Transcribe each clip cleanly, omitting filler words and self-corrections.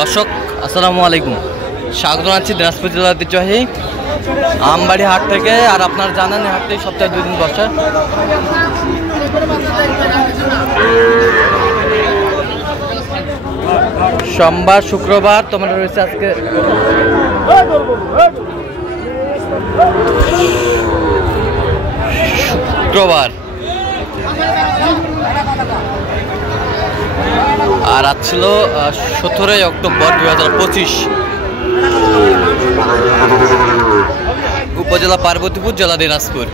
দর্শক আসসালামু আলাইকুম, স্বাগত জানাচ্ছি দিনাজপুর জেলার ঐতিহ্যবাহী আমবাড়ি হাট থেকে। আর আপনারা জানেন এই হাটটি সপ্তাহে 2 দিন বসে। সোমবার শুক্রবার তোমার রয়েছে আজকে শুক্রবার, আর আজ ছিল 17 অক্টোবর 2025। উপজেলা পার্বতীপুর, জেলা দিনাজপুর।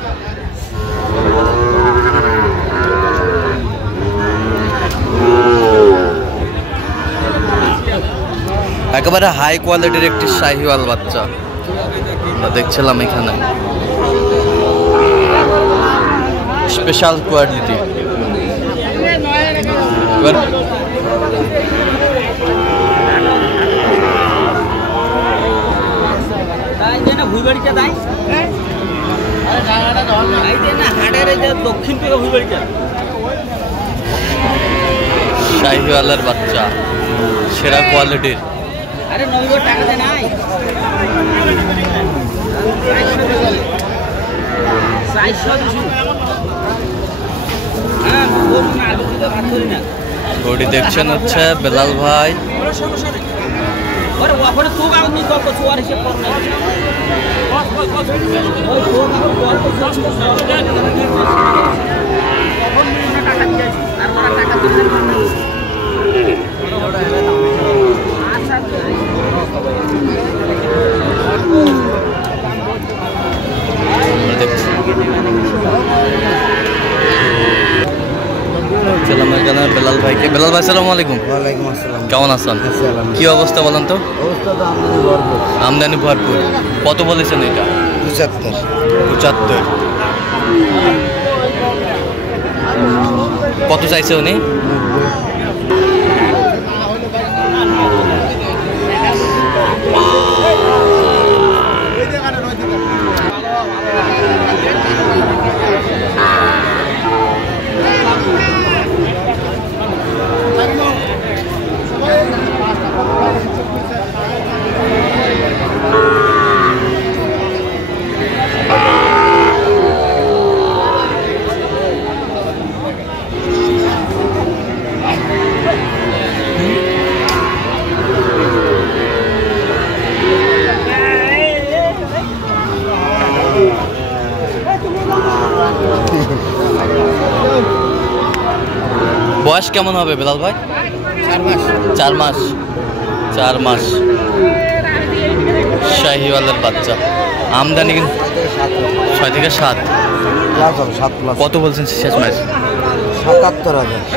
একেবারে হাই কোয়ালিটির একটি শাহিওয়াল বাচ্চা আমরা দেখছিলাম এখানে, স্পেশাল কোয়ালিটি। শাহিওয়ালের বাচ্চা সেরা কোয়ালিটির। গরুটি দেখছেন হচ্ছে বেলাল ভাই। বেলাল ভাইকে। বেলাল ভাই আসসালামু আলাইকুম। ওয়ালাইকুম আসসালাম। কেমন আছেন? কি অবস্থা বলেন তো? অবস্থা তো আমদানি ভরপুর। কত বলেছেন এটা? 75। কত চাইছে উনি? বয়স কেমন হবে বেলাল ভাই? 4 মাস। শাহিওয়ালের বাচ্চা। আমদানি 6 থেকে 7। কত বলছেন শেষ ম্যাচ?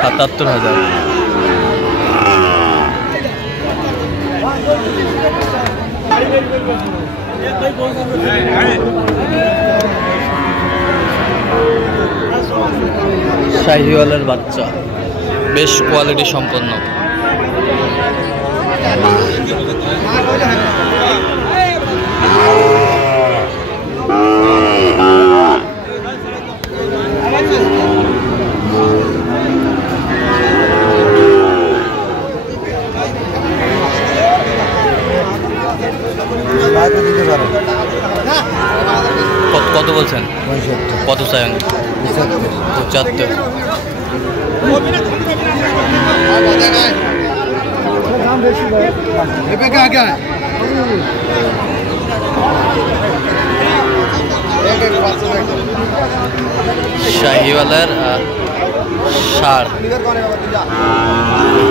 77,000। শাহিওয়ালের বাচ্চা বেশ কোয়ালিটি সম্পন্ন। কত বলছেন? কত চাই? 75। শাহিওয়ালের ষাঁড়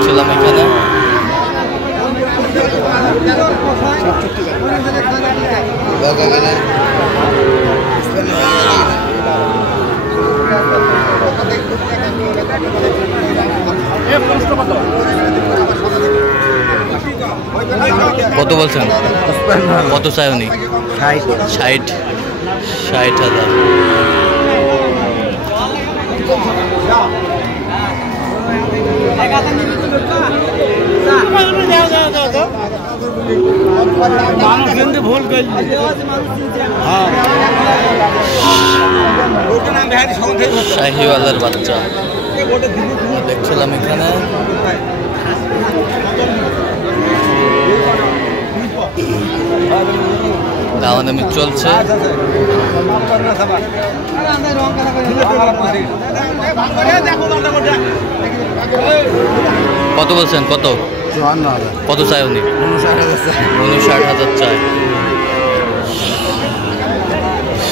ছিলাম এখানে। কত বলছেন? কত চাই উনি? 60,000। শাহিওয়ালের বাচ্চা দেখছিলাম এখানে। দামাদামি চলছে। কত বলছেন? কত কত চাই উনি? 59,000 চাই।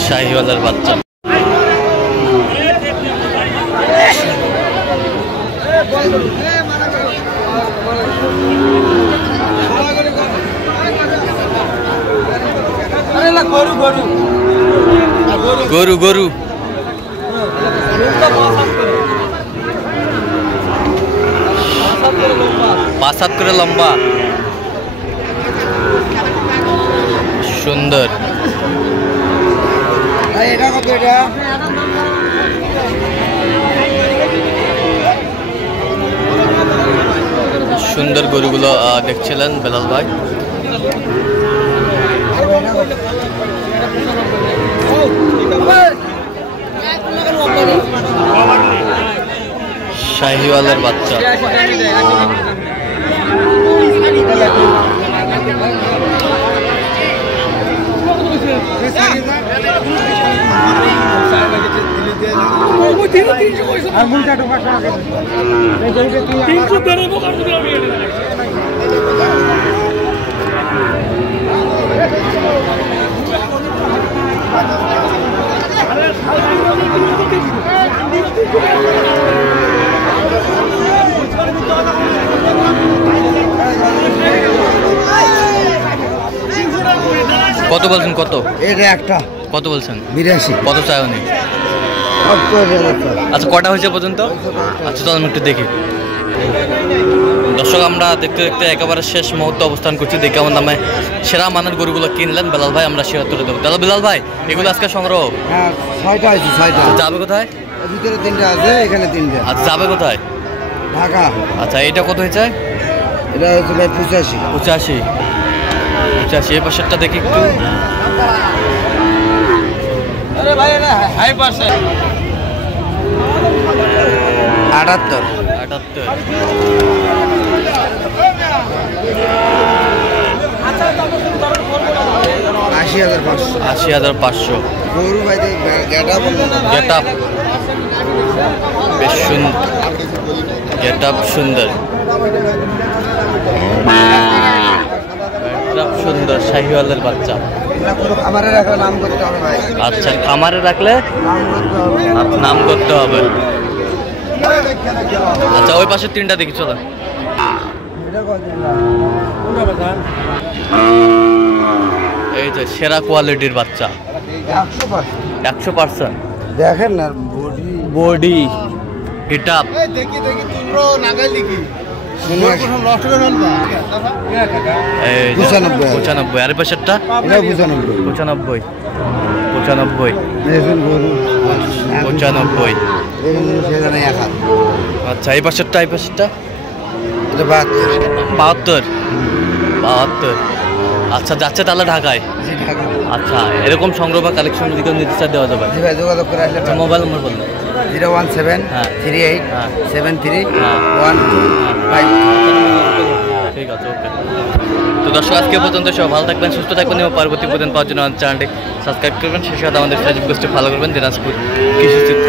শাহিওয়ালের বাচ্চা। গরু গরু 5-7 করে লম্বা, সুন্দর। এটা কত? এটা সুন্দর গরুগুলো দেখছিলেন বেলাল ভাই। শাহিওয়ালের বাচ্চা। কত বলছেন? কত এটা একটা কত বলছেন? 82। কত চাই উনি? আচ্ছা, কটা হয়েছে পর্যন্ত? আচ্ছা, চল আমি একটু দেখি। দর্শক, আমরা দেখতে দেখতে একেবারে শেষ মুহূর্তে অবস্থান করছি। দেখে আমার নামে সেরা মানের গরুগুলো কিনলেন বেলাল ভাই, আমরা শেয়ার করে দেবো। তাহলে বেলাল ভাই, এগুলো আজকে সংগ্রহ? হ্যাঁ, 6টা আছে। 6টা যাবে কোথায়? ভিতরে 3টা আছে, এখানে 3টা। আচ্ছা, যাবে কোথায়? ঢাকা। আচ্ছা, এটা কত হয়েছে? এটা হচ্ছে ভাই 85। 85। এই পাশেরটা দেখি একটু। আরে ভাই, এটা হাই পাশে 78। 80,500। গরু ভাই গেট আপ বেশ সুন্দর, গেট আপ সুন্দর, সুন্দর শাহিওয়ালের বাচ্চা। খামারে রাখলে নাম করতে হবে ভাই। আচ্ছা, খামারে রাখলে নাম করতে হবে। আচ্ছা, ওই পাশে 3টা দেখি, চলো। এই তো সেরা কোয়ালিটির বাচ্চা, 100%। দেখেন না বডি গেট আপ। দেখি তোমরা নাগাই লিখি 95। আর পাশেরটা 95। 95। আচ্ছা, এই পাশেরটা? এই পাশেরটা 72। আচ্ছা, যাচ্ছে তাহলে ঢাকায়? আচ্ছা, এরকম সংগ্রহ বা কালেকশন যদি কেউ নিতে চায় দেওয়া যাবে? যোগাযোগ করে আসলে। মোবাইল নম্বর বলুন। 01738731255। ঠিক আছে, ওকে। তো দর্শক, আজকে পর্যন্ত সব ভালো থাকবেন, সুস্থ থাকবেন এবং পরবর্তী পর্যন্ত পাওয়ার জন্য চ্যানেলটি সাবস্ক্রাইব করবেন। সেই সাথে আমাদের ফেসবুক পেজটি ফলো করবেন, দিনাজপুর কৃষি চিত্র।